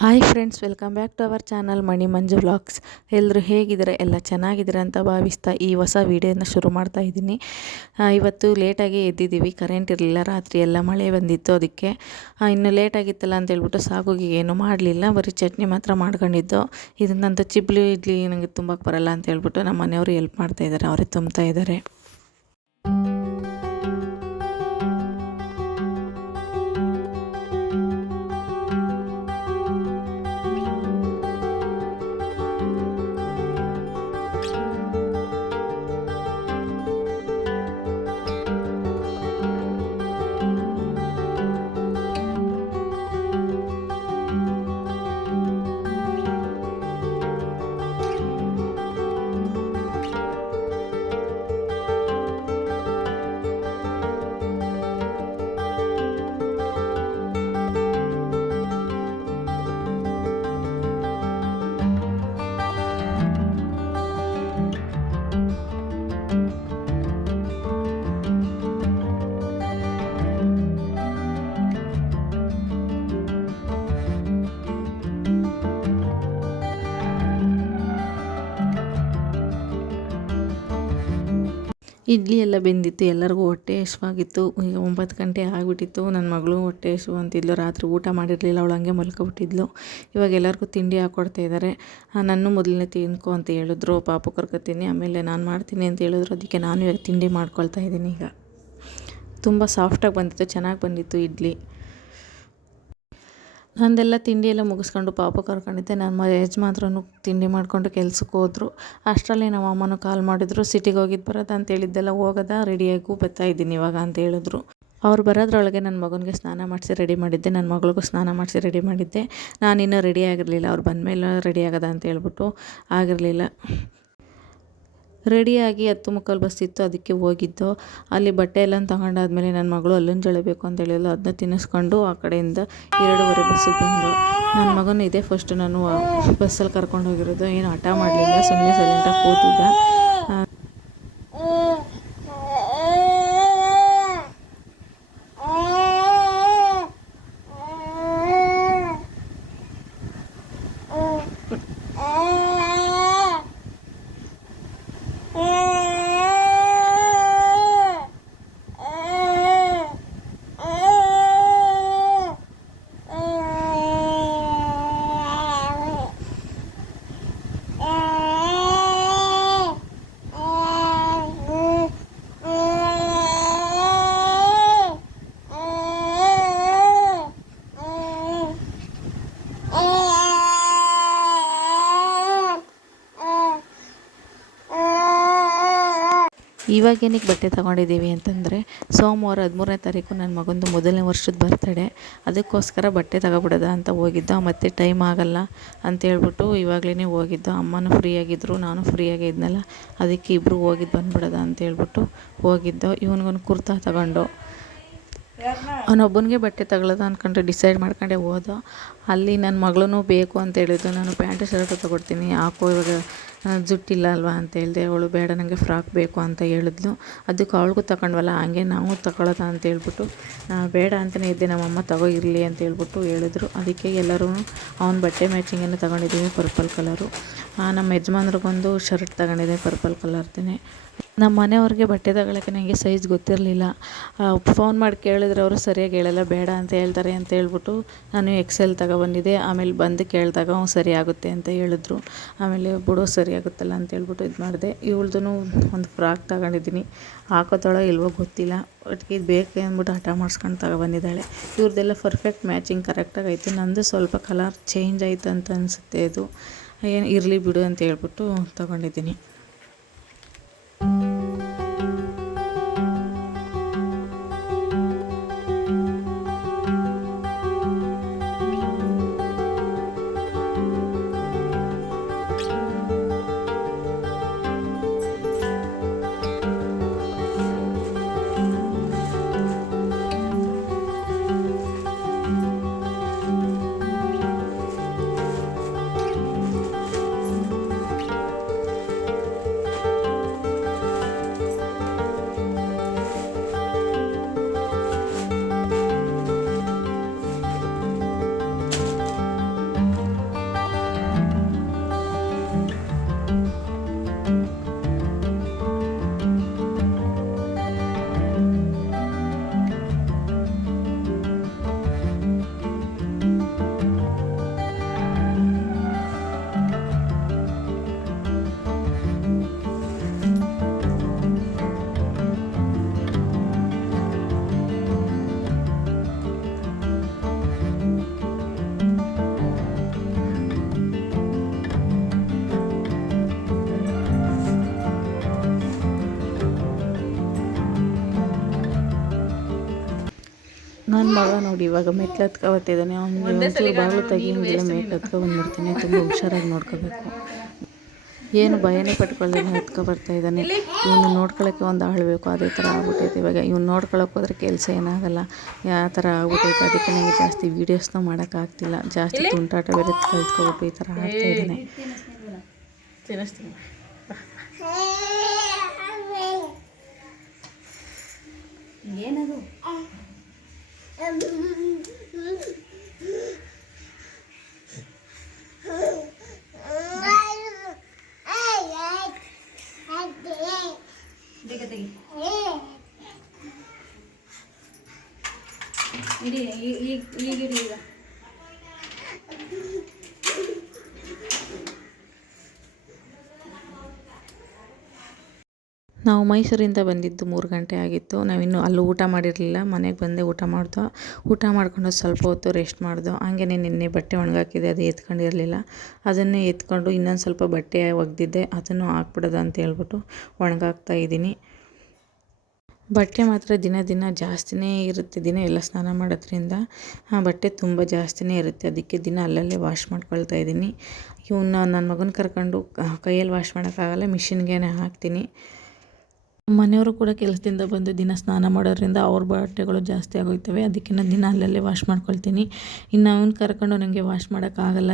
Hi friends, welcome back to our channel Mani Manju vlogs. ಎಲ್ಲರೂ ಹೇಗಿದ್ದಾರೆ? ಎಲ್ಲ ಚೆನ್ನಾಗಿದ್ದಾರೆ ಅಂತ ಭಾವಿಸ್ತಾ ಈ ಹೊಸ ವೀಡಿಯೋನ ಶುರು ಮಾಡ್ತಾ ಇದ್ದೀನಿ. ಇವತ್ತು ಲೇಟಾಗಿ ಎದ್ದಿದ್ದೀವಿ. ಕರೆಂಟ್ ಇರಲಿಲ್ಲ, ರಾತ್ರಿ ಎಲ್ಲ ಮಳೆ ಬಂದಿತ್ತು ಅದಕ್ಕೆ. ಇನ್ನು ಲೇಟಾಗಿತ್ತಲ್ಲ ಅಂತ ಹೇಳ್ಬಿಟ್ಟು ಸಾಗುಗೆ ಏನು ಮಾಡಲಿಲ್ಲ. ಬರೀ ಚಟ್ನಿ ಮಾತ್ರ ಮಾಡ್ಕೊಂಡಿದ್ದು. ಇದನ್ನಂತೂ ಚಿಬ್ಲಿ ಇಡ್ಲಿ ನನಗೆ ತುಂಬಕ್ಕೆ ಬರಲ್ಲ ಅಂತ ಹೇಳ್ಬಿಟ್ಟು ನಮ್ಮ ಮನೆಯವರು ಹೆಲ್ಪ್ ಮಾಡ್ತಾ ಇದ್ದಾರೆ. ಅವರೇ ತುಂಬ್ತಾ ಇದ್ದಾರೆ. ಇಡ್ಲಿ ಎಲ್ಲ ಬೆಂದಿತ್ತು, ಎಲ್ಲರಿಗೂ ಹೊಟ್ಟೆ ಹಶ್ವಾಗಿತ್ತು ಈಗ ಒಂಬತ್ತು ಗಂಟೆ ಆಗಿಬಿಟ್ಟಿತ್ತು ನನ್ನ ಮಗಳು ಹೊಟ್ಟೆ ಹಶು ಅಂತಿದ್ಲು. ರಾತ್ರಿ ಊಟ ಮಾಡಿರಲಿಲ್ಲ, ಅವಳು ಹಂಗೆ ಮಲ್ಕೊಬಿಟ್ಟಿದ್ಲು. ಇವಾಗ ಎಲ್ಲರಿಗೂ ತಿಂಡಿ ಹಾಕ್ಕೊಡ್ತಾ ಇದ್ದಾರೆ ನನ್ನ ಮೊದಲನೇ ತಿನ್ಕೊ ಅಂತ ಹೇಳಿದ್ರು, ಪಾಪ ಕರ್ಕೊತೀನಿ, ಆಮೇಲೆ ನಾನು ಮಾಡ್ತೀನಿ ಅಂತ ಹೇಳಿದ್ರು. ಅದಕ್ಕೆ ನಾನು ಇವಾಗ ತಿಂಡಿ ಮಾಡ್ಕೊಳ್ತಾ ಇದ್ದೀನಿ ಈಗ. ತುಂಬ ಸಾಫ್ಟಾಗಿ ಬಂದಿತ್ತು, ಚೆನ್ನಾಗಿ ಬಂದಿತ್ತು ಇಡ್ಲಿ. ನಂದೆಲ್ಲ ತಿಂಡಿ ಎಲ್ಲ ಮುಗಿಸ್ಕೊಂಡು ಪಾಪ ಕರ್ಕೊಂಡಿದ್ದೆ. ನನ್ನ ಯಜಮಾನ್ರೂ ತಿಂಡಿ ಮಾಡಿಕೊಂಡು ಕೆಲ್ಸಕ್ಕೆ ಹೋದರು. ಅಷ್ಟರಲ್ಲಿ ನಮ್ಮ ಅಮ್ಮನೂ ಕಾಲ್ ಮಾಡಿದ್ರು, ಸಿಟಿಗೆ ಹೋಗಿದ್ದು ಬರೋದ ಅಂತ ಹೇಳಿದ್ದೆಲ್ಲ ಹೋಗೋದ ರೆಡಿಯಾಗೂ ಬರ್ತಾ ಇದ್ದೀನಿ ಇವಾಗ ಅಂತ ಹೇಳಿದ್ರು. ಅವ್ರು ಬರೋದ್ರೊಳಗೆ ನನ್ನ ಮಗನಿಗೆ ಸ್ನಾನ ಮಾಡಿಸಿ ರೆಡಿ ಮಾಡಿದ್ದೆ. ನನ್ನ ಮಗಳಿಗೂ ಸ್ನಾನ ಮಾಡಿಸಿ ರೆಡಿ ಮಾಡಿದ್ದೆ. ನಾನಿನ್ನೂ ರೆಡಿ ಆಗಿರಲಿಲ್ಲ. ಅವ್ರು ಬಂದಮೇಲೆ ರೆಡಿ ಆಗೋದ ಅಂತ ಹೇಳ್ಬಿಟ್ಟು ಆಗಿರಲಿಲ್ಲ. ರೆಡಿಯಾಗಿ ಹತ್ತು ಮುಕ್ಕಾಲು ಬಸ್ ಇತ್ತು, ಅದಕ್ಕೆ ಹೋಗಿದ್ದು. ಅಲ್ಲಿ ಬಟ್ಟೆ ಎಲ್ಲ ತಗೊಂಡಾದ್ಮೇಲೆ ನನ್ನ ಮಗಳು ಅಲ್ಲಿಂದ ಜಳಬೇಕು ಅಂತ ಹೇಳಿದ್ಲು. ಅದನ್ನ ತಿನ್ನಿಸ್ಕೊಂಡು ಆ ಕಡೆಯಿಂದ ಎರಡೂವರೆ ಬಸ್ಸಿಗೆ ಬಂದು ನನ್ನ ಮಗನ ಇದೇ ಫಸ್ಟ್ ನಾನು ಬಸ್ಸಲ್ಲಿ ಕರ್ಕೊಂಡು ಹೋಗಿರೋದು. ಏನು ಹಠ ಮಾಡಲಿಲ್ಲ ಸುಮ್ಮನೆ ಸೈಲೆಂಟಾಗಿ ಕೂತಿದ್ದ ಆ, ಇವಾಗ ಏನಕ್ಕೆ ಬಟ್ಟೆ ತೊಗೊಂಡಿದ್ದೀವಿ ಅಂತಂದರೆ ಸೋಮವಾರ ಹದಿಮೂರನೇ ತಾರೀಕು ನನ್ನ ಮಗಂದು ಮೊದಲನೇ ವರ್ಷದ ಬರ್ತಡೇ ಅದಕ್ಕೋಸ್ಕರ ಬಟ್ಟೆ ತಗೊಬಿಡೋದ ಅಂತ ಹೋಗಿದ್ದು. ಮತ್ತು ಟೈಮ್ ಆಗಲ್ಲ ಅಂತ ಹೇಳ್ಬಿಟ್ಟು ಇವಾಗಲೇ ಹೋಗಿದ್ದು. ಅಮ್ಮನೂ ಫ್ರೀಯಾಗಿದ್ದರು ನಾನು ಫ್ರೀಯಾಗೇ ಇದ್ನಲ್ಲ. ಅದಕ್ಕೆ ಇಬ್ಬರು ಹೋಗಿದ್ದು ಬಂದ್ಬಿಡೋದ ಅಂತ ಹೇಳ್ಬಿಟ್ಟು ಹೋಗಿದ್ದು. ಇವನಿಗೊಂದು ಕುರ್ತಾ ತಗೊಂಡು. ಅವನೊಬ್ಬನಿಗೆ ಬಟ್ಟೆ ತಗೊಳ್ಳೋದು ಅಂದ್ಕೊಂಡು ಡಿಸೈಡ್ ಮಾಡ್ಕೊಂಡೆ ಹೋದ. ಅಲ್ಲಿ ನನ್ನ ಮಗಳೂ ಬೇಕು ಅಂತ ಹೇಳಿದ್ದು. ನಾನು ಪ್ಯಾಂಟ್, ಶರ್ಟ್ ತೊಗೊಡ್ತೀನಿ. ಹಾಕೋ ಇವಾಗ ಜುಟ್ಟಿಲ್ಲ ಅಲ್ವಾ ಅಂತ ಹೇಳಿದೆ, ಅವಳು ಬೇಡ ನನಗೆ ಫ್ರಾಕ್ ಬೇಕು ಅಂತ ಹೇಳಿದ್ಲು. ಅದಕ್ಕೆ ಅವಳಿಗೂ ತಗೊಂಡ್ವಲ್ಲ ಹಂಗೆ ನಾವು ತಗೊಳ್ಳೋದ ಅಂತ ಹೇಳ್ಬಿಟ್ಟು ಬೇಡ ಅಂತಲೇ ಇದ್ದೆ, ನಮ್ಮಮ್ಮ ತಗೋ ಇರಲಿ ಅಂತ ಹೇಳ್ಬಿಟ್ಟು ಹೇಳಿದ್ರು. ಅದಕ್ಕೆ ಎಲ್ಲರೂ ಅವ್ನ ಬಟ್ಟೆ ಮ್ಯಾಚಿಂಗನ್ನು ತಗೊಂಡಿದ್ದೀವಿ ಪರ್ಪಲ್ ಕಲರು ನಮ್ಮ ಯಜಮಾನ್ರಿಗೊಂದು ಶರ್ಟ್ ತಗೊಂಡಿದ್ದೆ ಪರ್ಪಲ್ ಕಲರ್ದೇ ನಮ್ಮ ಮನೆಯವ್ರಿಗೆ ಬಟ್ಟೆ ತಗೊಳಕ್ಕೆ ನನಗೆ ಸೈಜ್ ಗೊತ್ತಿರಲಿಲ್ಲ. ಫೋನ್ ಮಾಡಿ ಕೇಳಿದ್ರೆ ಅವರು ಸರಿಯಾಗಿ ಹೇಳಲ್ಲ, ಬೇಡ ಅಂತ ಹೇಳ್ತಾರೆ ಅಂತ ಹೇಳ್ಬಿಟ್ಟು ನಾನು ಎಕ್ಸೆಲ್ ತಗೊಬಂದಿದ್ದೆ. ಆಮೇಲೆ ಬಂದು ಕೇಳಿದಾಗ ಹ್ಞೂ, ಸರಿ ಅಂತ ಹೇಳಿದ್ರು. ಆಮೇಲೆ, ಬಿಡೋ, ಸರಿ ಆಗುತ್ತಲ್ಲ ಅಂತ ಹೇಳ್ಬಿಟ್ಟು ಇದು ಮಾಡಿದೆ. ಇವಳ್ದು ಒಂದು ಫ್ರಾಕ್ ತಗೊಂಡಿದ್ದೀನಿ. ಹಾಕೋತಾಳೋ ಇಲ್ವೋ ಗೊತ್ತಿಲ್ಲ. ಒಟ್ಟಿಗೆ ಇದು ಬೇಕು ಅಂದ್ಬಿಟ್ಟು ಹಠ ಮಾಡಿಸ್ಕೊಂಡು ತಗೊಬಂದಿದ್ದಾಳೆ. ಇವ್ರದ್ದೆಲ್ಲ ಪರ್ಫೆಕ್ಟ್ ಮ್ಯಾಚಿಂಗ್ ಕರೆಕ್ಟಾಗಿ ಆಯಿತು ನಂದು ಸ್ವಲ್ಪ ಕಲರ್ ಚೇಂಜ್ ಆಯಿತು ಅಂತ ಅನಿಸುತ್ತೆ ಇದು ಏನು, ಇರಲಿ ಬಿಡು ಅಂತ ಹೇಳ್ಬಿಟ್ಟು ತಗೊಂಡಿದ್ದೀನಿ. ನನ್ನ ಮಗ ನೋಡಿ ಇವಾಗ ಮೆಟ್ಲು ಹತ್ಕೊ ಅವ್ನು ಒಂದ್ಸಲ ಬಾಗಿಲು ತೆಗಿಯಂಗಿಲ್ಲ ಮೇಲೆ ಹತ್ಕೊ ಬಂದ್ಬಿಡ್ತೀನಿ ತುಂಬ ಹುಷಾರಾಗಿ ನೋಡ್ಕೋಬೇಕು. ಏನು ಭಯನೇ ಪಟ್ಕೊಳ್ಳೋದು ಹತ್ಕೊ ಬರ್ತಾ ಇದ್ದಾನೆ ಇವನು ನೋಡ್ಕೊಳ್ಳೋಕ್ಕೆ ಒಂದು ಆಳು ಬೇಕು. ಅದೇ ಥರ ಆಗ್ಬಿಟ್ಟೈತೆ ಇವಾಗ. ಇವ್ನು ನೋಡ್ಕೊಳಕ್ಕೆ ಹೋದ್ರೆ ಕೆಲಸ ಏನಾಗಲ್ಲ. ಯಾವ ಥರ ಆಗ್ಬಿಟ್ಟೈತೆ. ಅದಕ್ಕೆ ನನಗೆ ಜಾಸ್ತಿ ವೀಡಿಯೋಸ್ನ ಮಾಡೋಕ್ಕಾಗ್ತಿಲ್ಲ ಜಾಸ್ತಿ ತುಂಟಾಟ ಬೇರೆ ಕಲ್ತ್ಕೊಬಿಟ್ಟು ಈ ಥರ ಆಗ್ತಾ ಇದ್ದಾನೆ ಏನದು ಇಡಿ ಈ- ಈಗ ಈಗಿಡಿ ಈಗ ನಾವು ಮೈಸೂರಿಂದ ಬಂದಿದ್ದು ಮೂರು ಗಂಟೆ ಆಗಿತ್ತು. ನಾವಿನ್ನೂ ಅಲ್ಲಿ ಊಟ ಮಾಡಿರಲಿಲ್ಲ. ಮನೆಗೆ ಬಂದೆ ಊಟ ಮಾಡ್ದೋ ಊಟ ಮಾಡಿಕೊಂಡು ಸ್ವಲ್ಪ ಹೊತ್ತು ರೆಸ್ಟ್ ಮಾಡ್ದೋ ಹಾಗೆಯೇ ನಿನ್ನೆ ಬಟ್ಟೆ ಒಣಗಾಕಿದೆ ಅದು ಎತ್ಕೊಂಡಿರಲಿಲ್ಲ. ಅದನ್ನೇ ಎತ್ಕೊಂಡು ಇನ್ನೊಂದು ಸ್ವಲ್ಪ ಬಟ್ಟೆ ಒಗೆದಿದ್ದೆ. ಅದನ್ನು ಹಾಕ್ಬಿಡೋದು ಅಂತ ಹೇಳ್ಬಿಟ್ಟು ಒಣಗಾಕ್ತಾ ಇದ್ದೀನಿ. ಬಟ್ಟೆ ಮಾತ್ರ ದಿನ ದಿನ ಜಾಸ್ತಿನೇ ಇರುತ್ತೆ. ದಿನ ಎಲ್ಲ ಸ್ನಾನ ಮಾಡೋದ್ರಿಂದ ಬಟ್ಟೆ ತುಂಬ ಜಾಸ್ತಿನೇ ಇರುತ್ತೆ. ಅದಕ್ಕೆ ದಿನ ಅಲ್ಲಲ್ಲೇ ವಾಶ್ ಮಾಡ್ಕೊಳ್ತಾ ಇದ್ದೀನಿ. ಇವನ್ನ ನನ್ನ ಮಗನ ಕರ್ಕೊಂಡು ಕೈಯಲ್ಲಿ ವಾಶ್ ಮಾಡೋಕ್ಕಾಗಲ್ಲ ಮಿಷಿನ್ಗೆ ಹಾಕ್ತೀನಿ. ಮನೆಯವರು ಕೂಡ ಕೆಲಸದಿಂದ ಬಂದು ದಿನ ಸ್ನಾನ ಮಾಡೋದ್ರಿಂದ ಅವ್ರ ಬಟ್ಟೆಗಳು ಜಾಸ್ತಿ ಆಗೋಯ್ತವೆ. ಅದಕ್ಕೆ ನಾನು ದಿನ ಅಲ್ಲಲ್ಲೇ ವಾಶ್ ಮಾಡ್ಕೊಳ್ತೀನಿ. ಇನ್ನು ಅವ್ನು ಕರ್ಕೊಂಡು ನನಗೆ ವಾಶ್ ಮಾಡೋಕ್ಕಾಗಲ್ಲ.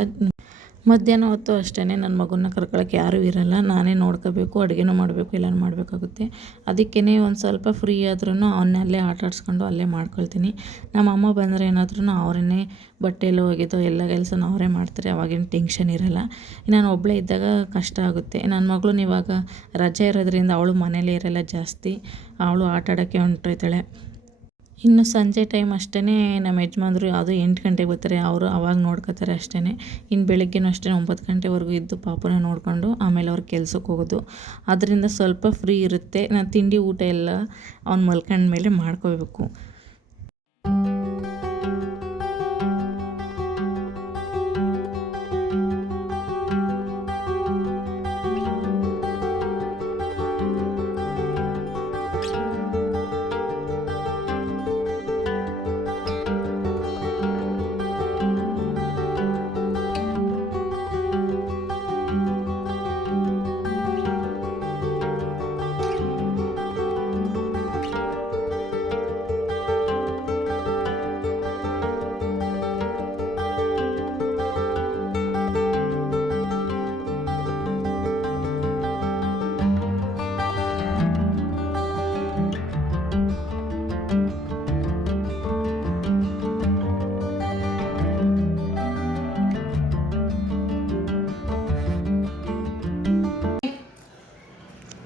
ಮಧ್ಯಾಹ್ನ ಹೊತ್ತು ಅಷ್ಟೇ ನನ್ನ ಮಗನ್ನ ಕರ್ಕೊಳ್ಳೋಕ್ಕೆ ಯಾರೂ ಇರಲ್ಲ. ನಾನೇ ನೋಡ್ಕೋಬೇಕು, ಅಡುಗೆನೂ ಮಾಡಬೇಕು, ಎಲ್ಲನೂ ಮಾಡಬೇಕಾಗುತ್ತೆ. ಅದಕ್ಕೇ ಒಂದು ಸ್ವಲ್ಪ ಫ್ರೀ ಆದ್ರೂ ಅವನ್ನಲ್ಲೇ ಆಟ ಆಡಿಸ್ಕೊಂಡು ಅಲ್ಲೇ ಮಾಡ್ಕೊಳ್ತೀನಿ. ನಮ್ಮ ಅಮ್ಮ ಬಂದರೆ ಏನಾದ್ರೂ ಅವರನ್ನೇ ಬಟ್ಟೆ ಹೋಗಿದ್ದು ಎಲ್ಲ ಕೆಲಸನೂ ಅವರೇ ಮಾಡ್ತಾರೆ, ಅವಾಗೇನು ಟೆನ್ಷನ್ ಇರಲ್ಲ. ನಾನು ಒಬ್ಬಳೇ ಇದ್ದಾಗ ಕಷ್ಟ ಆಗುತ್ತೆ. ನನ್ನ ಮಗಳು ಇವಾಗ ರಜೆ ಇರೋದ್ರಿಂದ ಅವಳು ಮನೇಲೇ ಇರಲ್ಲ ಜಾಸ್ತಿ. ಅವಳು ಆಟ ಆಡೋಕ್ಕೆ ಹೊಂಟೋಯ್ತಾಳೆ ಇನ್ನು ಸಂಜೆ ಟೈಮ್ ಅಷ್ಟೇ ನಮ್ಮ ಯಜಮಾನ್ರು ಯಾವುದೋ ಎಂಟು ಗಂಟೆಗೆ ಬರ್ತಾರೆ, ಅವರು ಅವಾಗ ನೋಡ್ಕೋತಾರೆ ಅಷ್ಟೇ ಇನ್ನು ಬೆಳಗ್ಗೆನೂ ಅಷ್ಟೇ ಒಂಬತ್ತು ಗಂಟೆವರೆಗೂ ಇದ್ದು ಪಾಪನ ನೋಡಿಕೊಂಡು ಆಮೇಲೆ ಅವ್ರ ಕೆಲ್ಸಕ್ಕೆ ಹೋಗೋದು. ಅದರಿಂದ ಸ್ವಲ್ಪ ಫ್ರೀ ಇರುತ್ತೆ. ನಾನು ತಿಂಡಿ ಊಟ ಎಲ್ಲ ಅವ್ನು ಮಲ್ಕೊಂಡ್ಮೇಲೆ ಮಾಡ್ಕೋಬೇಕು.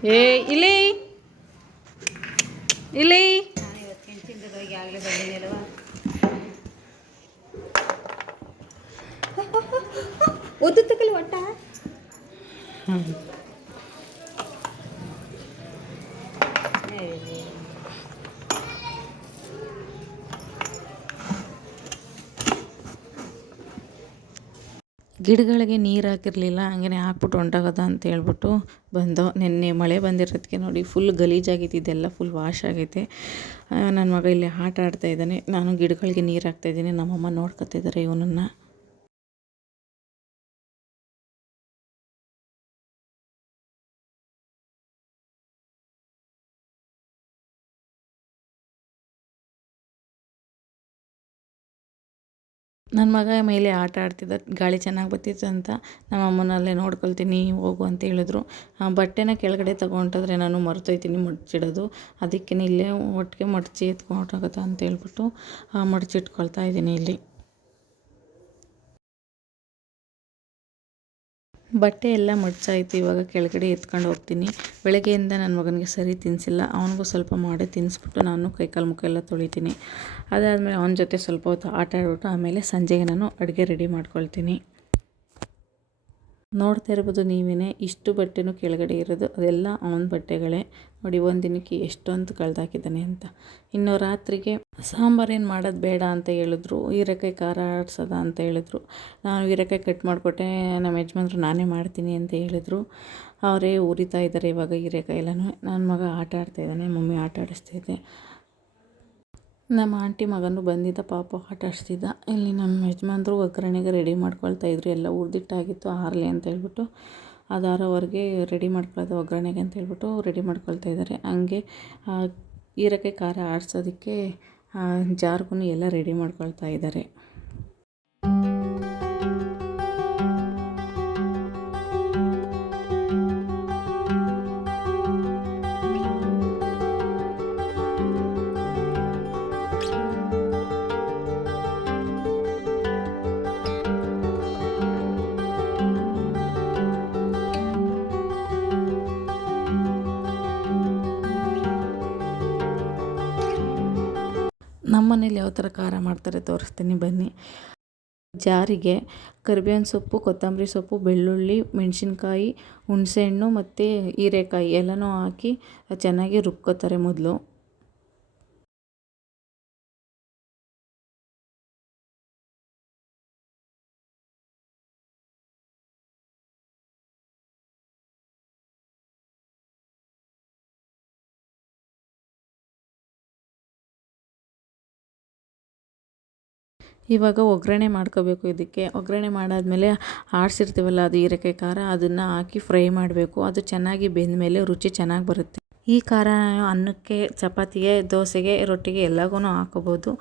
ಏ ಇಲ್ಲಿ ಇಲ್ಲಿ ನಾನು ಇವತ್ತು ಕೆಂಚಿಂದ ಹೋಗಿ ಆಗಲೇ ಬಂದಿನಲ್ವಾ ಒದ್ದುತ್ತಕಲ್ ಒಟ್ಟ ಗಿಡಗಳಿಗೆ ನೀರು ಹಾಕಿರಲಿಲ್ಲ ಹಂಗೇ ಹಾಕ್ಬಿಟ್ಟು ಹೊಂಟೋಗೋದ ಅಂತ ಹೇಳ್ಬಿಟ್ಟು ಬಂದು ನಿನ್ನೆ ಮಳೆ ಬಂದಿರೋದಕ್ಕೆ ನೋಡಿ ಫುಲ್ ಗಲೀಜಾಗೈತೆ ಇದೆಲ್ಲ ಫುಲ್ ವಾಶ್ ಆಗೈತೆ. ನನ್ನ ಮಗ ಇಲ್ಲಿ ಆಟ ಆಡ್ತಾ ಇದ್ದಾನೆ, ನಾನು ಗಿಡಗಳಿಗೆ ನೀರು ಹಾಕ್ತಾಯಿದ್ದೀನಿ ನಮ್ಮಮ್ಮ ನೋಡ್ಕೊತಿದ್ದಾರೆ ಇವನನ್ನು. ನನ್ನ ಮಗ ಮೇಲೆ ಆಟ ಆಡ್ತಿದ್ದ, ಗಾಳಿ ಚೆನ್ನಾಗಿ ಬರ್ತಿತ್ತು ಅಂತ ನಮ್ಮ ಅಮ್ಮನಲ್ಲೇ ನೋಡ್ಕೊಳ್ತೀನಿ, ಹೋಗು ಅಂತ ಹೇಳಿದ್ರು. ಬಟ್ಟೆನ ಕೆಳಗಡೆ ತಗೊಂಡಿದ್ರೆ ನಾನು ಮರ್ತೋಯ್ತೀನಿ ಮಡ್ಚಿಡೋದು. ಅದಕ್ಕೆ ಇಲ್ಲೇ ಒಟ್ಟಿಗೆ ಮಡಚಿ ಎತ್ಕೊಂಡೋಗತ್ತ ಅಂತ ಹೇಳ್ಬಿಟ್ಟು ಮಡಚಿಟ್ಕೊಳ್ತಾ ಇದ್ದೀನಿ ಇಲ್ಲಿ. ಬಟ್ಟೆ ಎಲ್ಲ ಮಡ್ಚಾಯಿತು, ಇವಾಗ ಕೆಳಗಡೆ ಎತ್ಕೊಂಡು ಹೋಗ್ತೀನಿ. ಬೆಳಗ್ಗೆಯಿಂದ ನನ್ನ ಮಗನಿಗೆ ಸರಿ ತಿನ್ನಿಸಿಲ್ಲ ಅವನಿಗೂ ಸ್ವಲ್ಪ ಮಾಡಿ ತಿನ್ನಿಸ್ಬಿಟ್ಟು ನಾನು ಕೈಕಾಲು ಮುಖ ಎಲ್ಲ ತೊಳಿತೀನಿ. ಅದಾದಮೇಲೆ ಅವನ ಜೊತೆ ಸ್ವಲ್ಪ ಹೊತ್ತು ಆಟ ಆಡ್ಬಿಟ್ಟು ಆಮೇಲೆ ಸಂಜೆಗೆ ನಾನು ಅಡುಗೆ ರೆಡಿ ಮಾಡ್ಕೊಳ್ತೀನಿ. ನೋಡ್ತಾ ಇರ್ಬೋದು ನೀವೇ ಇಷ್ಟು ಬಟ್ಟೆನೂ ಕೆಳಗಡೆ ಇರೋದು, ಅದೆಲ್ಲ ಅವನ ಬಟ್ಟೆಗಳೇ. ನೋಡಿ, ಒಂದು ದಿನಕ್ಕೆ ಎಷ್ಟೊಂದು ಕಳೆದಾಕಿದ್ದಾನೆ ಅಂತ. ಇನ್ನು ರಾತ್ರಿಗೆ ಸಾಂಬಾರೇನು ಮಾಡೋದು ಬೇಡ ಅಂತ ಹೇಳಿದ್ರು, ಹೀರೆಕಾಯಿ ಖಾರ ಆಡ್ಸೋದ ಅಂತ ಹೇಳಿದ್ರು. ನಾನು ಹೀರೆಕಾಯಿ ಕಟ್ ಮಾಡಿಕೊಟ್ಟೆ, ನಮ್ಮ ಯಜಮಾನ್ರು ನಾನೇ ಮಾಡ್ತೀನಿ ಅಂತ ಹೇಳಿದ್ರು. ಅವರೇ ಉರಿತಾ ಇದ್ದಾರೆ ಇವಾಗ ಹೀರೆಕಾಯಿ ಎಲ್ಲನೂ. ನನ್ನ ಮಗ ಆಟ ಆಡ್ತಾ ಇದ್ದಾನೆ, ಮಮ್ಮಿ ಆಟ ನಮ್ಮ ಆಂಟಿ ಮಗನು ಬಂದಿದ್ದ, ಪಾಪ ಆಟ ಆಡಿಸ್ತಿದ್ದ ಇಲ್ಲಿ ನಮ್ಮ ಯಜಮಾನ್ರು ಒಗ್ಗರಣೆಗೆ ರೆಡಿ ಮಾಡ್ಕೊಳ್ತಾ ಇದ್ರು. ಎಲ್ಲ ಹುರಿದಿಟ್ಟಾಗಿತ್ತು ಆರಲಿ ಅಂತ ಹೇಳ್ಬಿಟ್ಟು. ಅದು ಆರೋವರೆಗೆ ರೆಡಿ ಮಾಡ್ಕೊಳ್ಳೋದು ಒಗ್ಗರಣೆಗೆ ಅಂತ ಹೇಳ್ಬಿಟ್ಟು ರೆಡಿ ಮಾಡ್ಕೊಳ್ತಾ ಇದ್ದಾರೆ ಹಂಗೆ ಈರಕ್ಕೆ ಖಾರ ಆಡಿಸೋದಕ್ಕೆ ಜಾರ್ಗೂ ಎಲ್ಲ ರೆಡಿ ಮಾಡ್ಕೊಳ್ತಾ ಇದ್ದಾರೆ ನಮ್ಮ ಮನೇಲಿ ಯಾವ ಥರ ಖಾರ ಮಾಡ್ತಾರೆ ತೋರಿಸ್ತೀನಿ ಬನ್ನಿ. ಜಾರಿಗೆ ಕರಿಬೇವಿನ ಸೊಪ್ಪು, ಕೊತ್ತಂಬರಿ ಸೊಪ್ಪು, ಬೆಳ್ಳುಳ್ಳಿ, ಮೆಣಸಿನ್ಕಾಯಿ, ಹುಣಸೆಹಣ್ಣು ಮತ್ತು ಹೀರೆಕಾಯಿ ಎಲ್ಲನೂ ಹಾಕಿ ಚೆನ್ನಾಗಿ ರುಬ್ಕೋತಾರೆ ಮೊದಲು. ಇವಾಗ ಒಗ್ಗರಣೆ ಮಾಡ್ಕೋಬೇಕು ಇದಕ್ಕೆ. ಒಗ್ಗರಣೆ ಮಾಡಾದಮೇಲೆ ಆಡಿಸಿರ್ತೀವಲ್ಲ ಅದು ಹೀರೆಕಾಯಿ ಖಾರ, ಅದನ್ನು ಹಾಕಿ ಫ್ರೈ ಮಾಡಬೇಕು. ಅದು ಚೆನ್ನಾಗಿ ಬೆಂದಮೇಲೆ ರುಚಿ ಚೆನ್ನಾಗಿ ಬರುತ್ತೆ. ಈ ಖಾರ ಅನ್ನಕ್ಕೆ, ಚಪಾತಿಗೆ, ದೋಸೆಗೆ, ರೊಟ್ಟಿಗೆ ಎಲ್ಲಗೂ ಹಾಕೋಬೋದು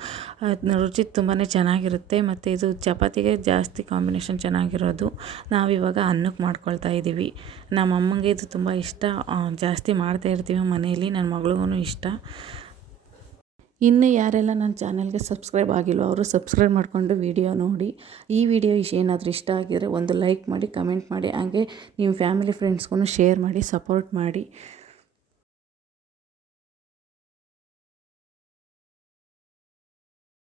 ರುಚಿ ತುಂಬಾ ಚೆನ್ನಾಗಿರುತ್ತೆ ಮತ್ತು ಇದು ಚಪಾತಿಗೆ ಜಾಸ್ತಿ ಕಾಂಬಿನೇಷನ್ ಚೆನ್ನಾಗಿರೋದು. ನಾವಿವಾಗ ಅನ್ನಕ್ಕೆ ಮಾಡ್ಕೊಳ್ತಾ ಇದ್ದೀವಿ ನಮ್ಮ ಅಮ್ಮಂಗೆ ಇದು ತುಂಬ ಇಷ್ಟ. ಜಾಸ್ತಿ ಮಾಡ್ತಾ ಇರ್ತೀವಿ ಮನೆಯಲ್ಲಿ. ನನ್ನ ಮಗಳಿಗೂ ಇಷ್ಟ. ಇನ್ನು ಯಾರೆಲ್ಲ ನನ್ನ ಚಾನಲ್ಗೆ ಸಬ್ಸ್ಕ್ರೈಬ್ ಆಗಿಲ್ವೋ ಅವರು ಸಬ್ಸ್ಕ್ರೈಬ್ ಮಾಡಿಕೊಂಡು ವಿಡಿಯೋ ನೋಡಿ. ಈ ವಿಡಿಯೋ ಇಷ್ಟ ಏನಾದರೂ ಇಷ್ಟ ಆಗಿದರೆ ಒಂದು ಲೈಕ್ ಮಾಡಿ, ಕಮೆಂಟ್ ಮಾಡಿ, ಹಾಗೆ ನಿಮ್ಮ ಫ್ಯಾಮಿಲಿ ಫ್ರೆಂಡ್ಸ್ಗೂ ಶೇರ್ ಮಾಡಿ, ಸಪೋರ್ಟ್ ಮಾಡಿ.